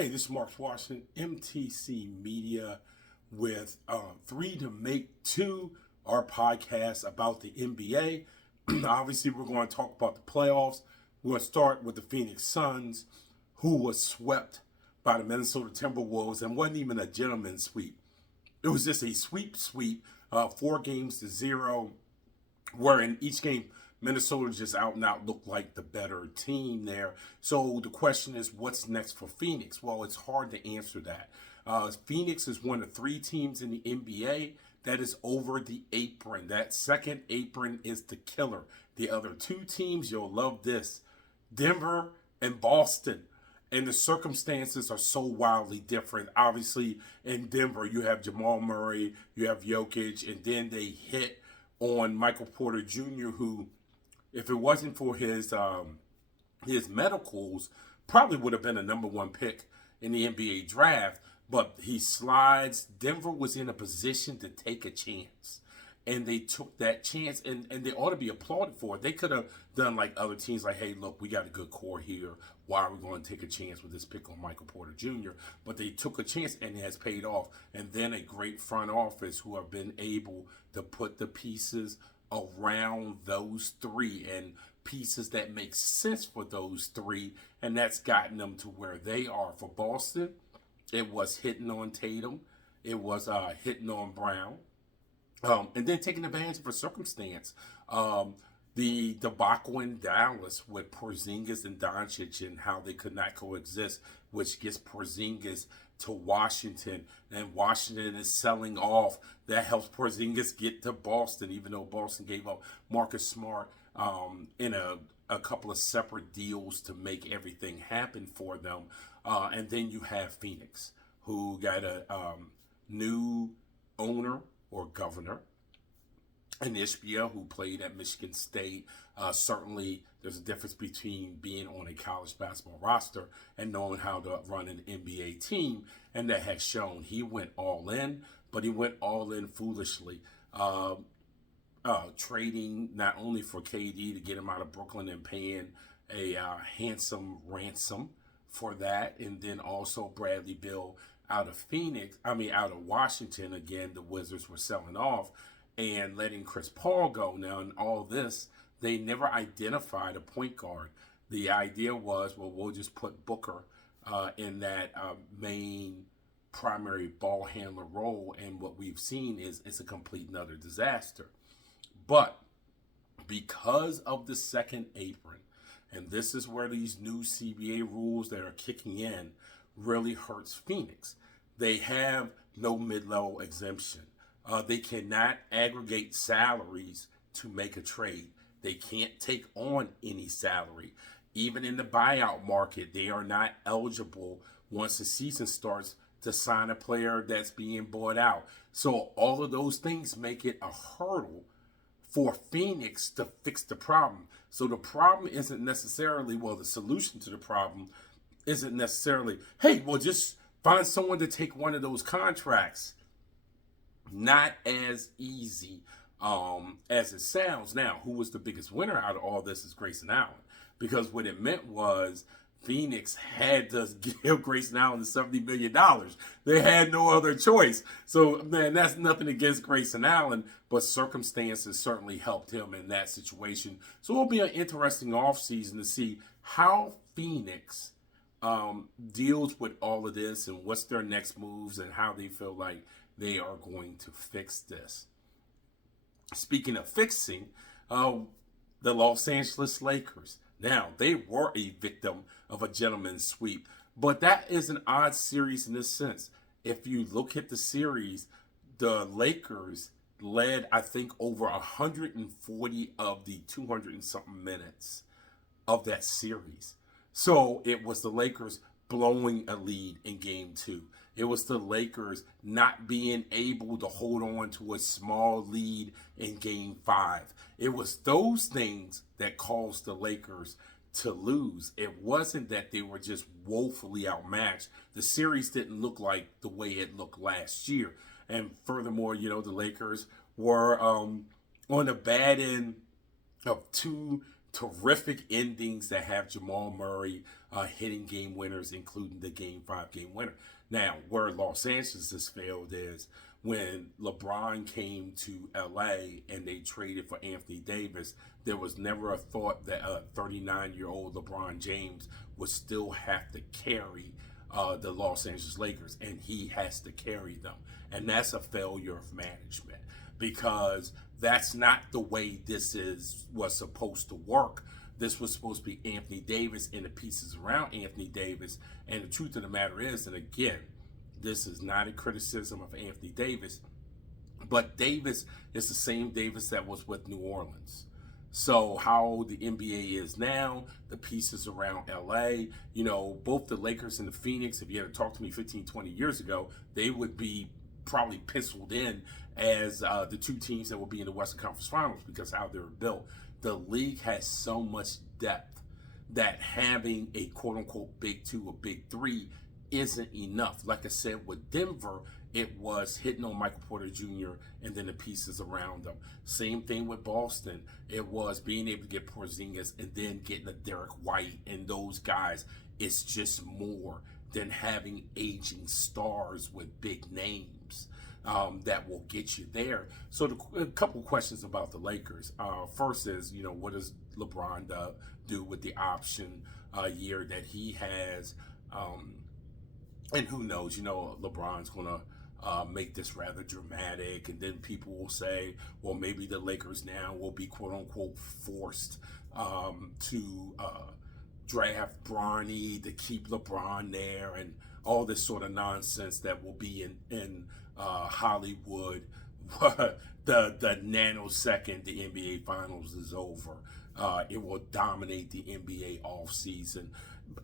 Hey, this is Mark Washington, MTC Media, with Three to Make Two, our podcast about the NBA. Obviously, we're going to talk about the playoffs. We're going to start with the Phoenix Suns, who was swept by the Minnesota Timberwolves and wasn't even a gentleman's sweep. It was just a sweep, 4-0, where in each game, Minnesota just out and out looked like the better team there. So the question is, what's next for Phoenix? Well, it's hard to answer that. Phoenix is one of 3 teams in the NBA that is over the apron. That second apron is the killer. The other 2 teams, you'll love this, Denver and Boston. And the circumstances are so wildly different. Obviously, in Denver, you have Jamal Murray, you have Jokic, and then they hit on Michael Porter Jr., who, if it wasn't for his medicals, probably would have been a number 1 pick in the NBA draft. But he slides. Denver was in a position to take a chance, and they took that chance, and they ought to be applauded for it. They could have done like other teams, like, hey, look, we got a good core here. Why are we going to take a chance with this pick on Michael Porter Jr.? But they took a chance, and it has paid off. And then a great front office who have been able to put the pieces around those 3 and pieces that make sense for those 3, and that's gotten them to where they are. For Boston, it was hitting on Tatum, it was hitting on Brown, and then taking advantage of a circumstance. The debacle in Dallas with Porzingis and Doncic and how they could not coexist, which gets Porzingis to Washington, and Washington is selling off. That helps Porzingis get to Boston, even though Boston gave up Marcus Smart in a couple of separate deals to make everything happen for them. And then you have Phoenix, who got a new owner or governor, and Ishbia, who played at Michigan State. Certainly, there's a difference between being on a college basketball roster and knowing how to run an NBA team, and that has shown. He went all in, but he went all in foolishly, trading not only for KD to get him out of Brooklyn and paying a handsome ransom for that, and then also Bradley Beal out of Washington. Again, the Wizards were selling off and letting Chris Paul go. Now, in all this, they never identified a point guard. The idea was, well, we'll just put Booker in that main primary ball handler role, and what we've seen is it's a complete and utter disaster. But because of the second apron, and this is where these new CBA rules that are kicking in really hurts Phoenix. They have no mid-level exemption. They cannot aggregate salaries to make a trade. They can't take on any salary. Even in the buyout market, they are not eligible once the season starts to sign a player that's being bought out. So all of those things make it a hurdle for Phoenix to fix the problem. So the problem isn't necessarily, the solution to the problem isn't necessarily, hey, well, just find someone to take one of those contracts. Not as easy as it sounds. Now, who was the biggest winner out of all this is Grayson Allen, because what it meant was Phoenix had to give Grayson Allen the $70 million. They had no other choice. So, man, that's nothing against Grayson Allen, but circumstances certainly helped him in that situation. So it'll be an interesting offseason to see how Phoenix deals with all of this and what's their next moves and how they feel like they are going to fix this. Speaking of fixing, the Los Angeles Lakers. Now, they were a victim of a gentleman's sweep, but that is an odd series in this sense. If you look at the series, the Lakers led, I think, over 140 of the 200 and something minutes of that series. So it was the Lakers blowing a lead in game 2. It was the Lakers not being able to hold on to a small lead in game 5. It was those things that caused the Lakers to lose. It wasn't that they were just woefully outmatched. The series didn't look like the way it looked last year. And furthermore, the Lakers were on the bad end of 2 terrific endings that have Jamal Murray hitting game winners, including the Game 5 game winner. Now, where Los Angeles has failed is when LeBron came to LA and they traded for Anthony Davis, there was never a thought that a 39-year-old LeBron James would still have to carry the Los Angeles Lakers, and he has to carry them. And that's a failure of management, because that's not the way was supposed to work. This was supposed to be Anthony Davis and the pieces around Anthony Davis. And the truth of the matter is, and again, this is not a criticism of Anthony Davis, but Davis is the same Davis that was with New Orleans. So how the NBA is now, the pieces around LA, both the Lakers and the Phoenix, if you had talked to me 15, 20 years ago, they would be probably penciled in as the two teams that will be in the Western Conference Finals, because how they're built. The league has so much depth that having a quote-unquote big two or big three isn't enough. Like I said, with Denver, it was hitting on Michael Porter Jr. and then the pieces around them. Same thing with Boston. It was being able to get Porzingis and then getting a Derek White and those guys. It's just more than having aging stars with big names that will get you there. So a couple questions about the Lakers. First is, what does LeBron do with the option year that he has? And who knows, LeBron's going to make this rather dramatic, and then people will say, well, maybe the Lakers now will be quote unquote forced to draft Bronny to keep LeBron there, and all this sort of nonsense that will be in Hollywood the nanosecond the NBA Finals is over. It will dominate the NBA offseason.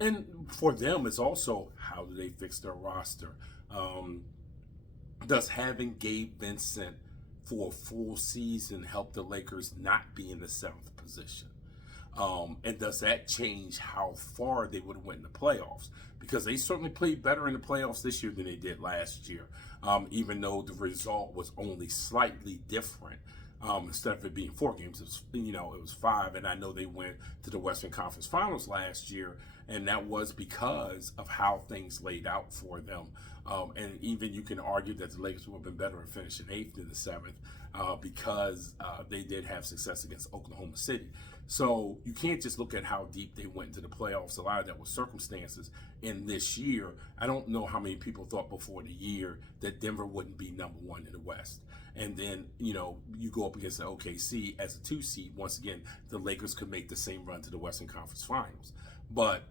And for them, it's also, how do they fix their roster? Does having Gabe Vincent for a full season help the Lakers not be in the 7th position? And does that change how far they would have went in the playoffs? Because they certainly played better in the playoffs this year than they did last year, even though the result was only slightly different. Instead of it being 4 games, it was 5. And I know they went to the Western Conference Finals last year, and that was because of how things laid out for them. And even you can argue that the Lakers would have been better at finishing 8th than the 7th because they did have success against Oklahoma City. So you can't just look at how deep they went into the playoffs. A lot of that was circumstances. In this year, I don't know how many people thought before the year that Denver wouldn't be number 1 in the West. And then, you go up against the OKC as a 2 seed. Once again, the Lakers could make the same run to the Western Conference Finals. But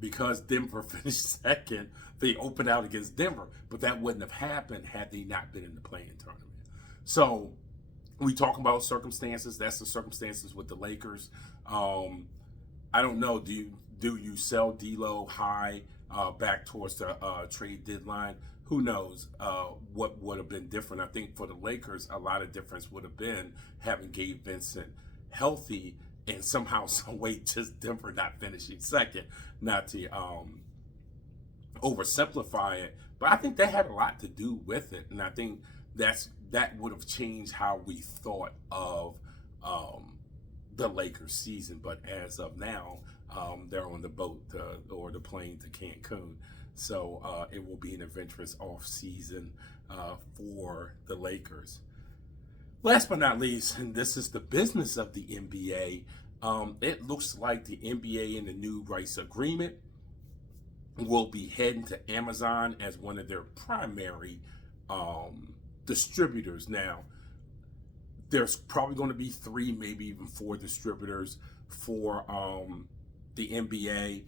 because Denver finished 2nd, they opened out against Denver. But that wouldn't have happened had they not been in the play-in tournament. So we talk about circumstances. That's the circumstances with the Lakers. I don't know. Do you sell D'Lo high back towards the trade deadline? Who knows what would have been different. I think for the Lakers, a lot of difference would have been having Gabe Vincent healthy, and somehow, some way, just Denver not finishing 2nd. Not to oversimplify it, but I think that had a lot to do with it, and I think that would have changed how we thought of the Lakers season. But as of now, they're on the boat or the plane to Cancun. So it will be an adventurous off season for the Lakers. Last but not least, and this is the business of the NBA, it looks like the NBA and the new rights agreement will be heading to Amazon as one of their primary distributors. Now, there's probably going to be 3, maybe even 4 distributors for the NBA,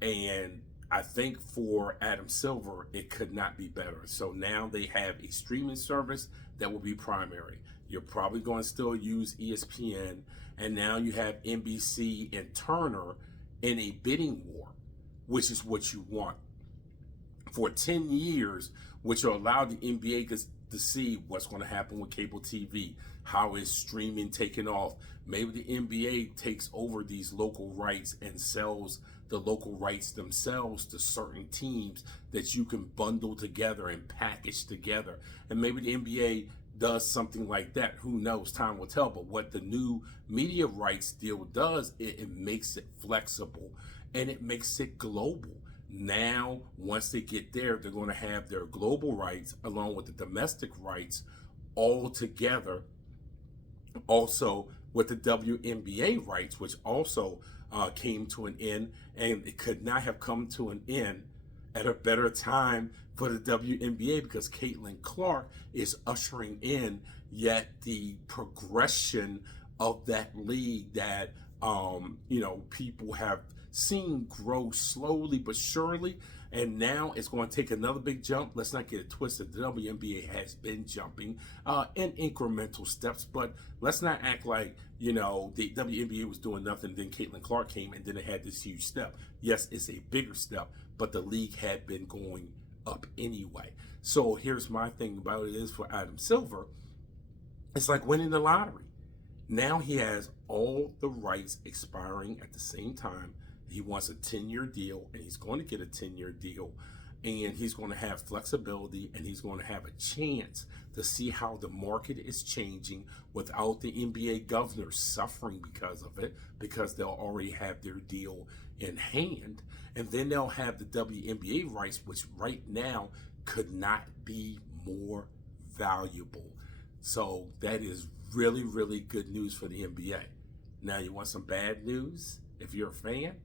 and I think for Adam Silver, it could not be better. So now they have a streaming service that will be primary. You're probably going to still use ESPN, and now you have NBC and Turner in a bidding war, which is what you want. For 10 years, which will allow the NBA to see what's going to happen with cable TV, how is streaming taking off. Maybe the NBA takes over these local rights and sells the local rights themselves to certain teams that you can bundle together and package together. And maybe the NBA does something like that. Who knows? Time will tell. But what the new media rights deal does, it makes it flexible and it makes it global. Now, once they get there, they're going to have their global rights along with the domestic rights all together. Also, with the WNBA rights, which also came to an end, and it could not have come to an end at a better time for the WNBA, because Caitlin Clark is ushering in yet the progression of that league that people have seen grow slowly but surely, and now it's going to take another big jump. Let's not get it twisted. The WNBA has been jumping in incremental steps, but let's not act like the WNBA was doing nothing. Then Caitlin Clark came, and then it had this huge step. Yes, it's a bigger step, but the league had been going up anyway. So here's my thing about it is for Adam Silver, it's like winning the lottery. Now he has all the rights expiring at the same time. He wants a 10-year deal, and he's going to get a 10-year deal, and he's going to have flexibility, and he's going to have a chance to see how the market is changing without the NBA governors suffering because of it, because they'll already have their deal in hand. And then they'll have the WNBA rights, which right now could not be more valuable. So that is really, really good news for the NBA. Now, you want some bad news? If you're a fan,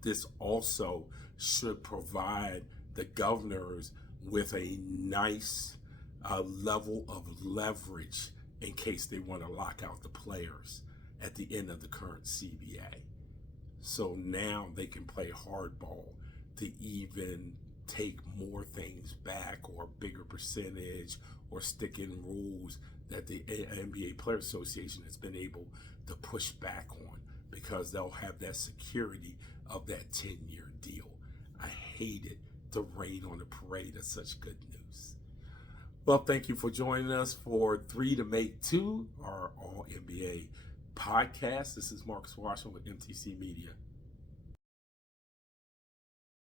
this also should provide the governors with a nice level of leverage in case they want to lock out the players at the end of the current CBA. So now they can play hardball to even take more things back, or a bigger percentage, or stick in rules that the NBA Players Association has been able to push back on, because they'll have that security of that 10-year deal. I hate it to rain on the parade of such good news. Well, thank you for joining us for 3 to Make 2, our All NBA podcast. This is Marcus Washington with MTC Media.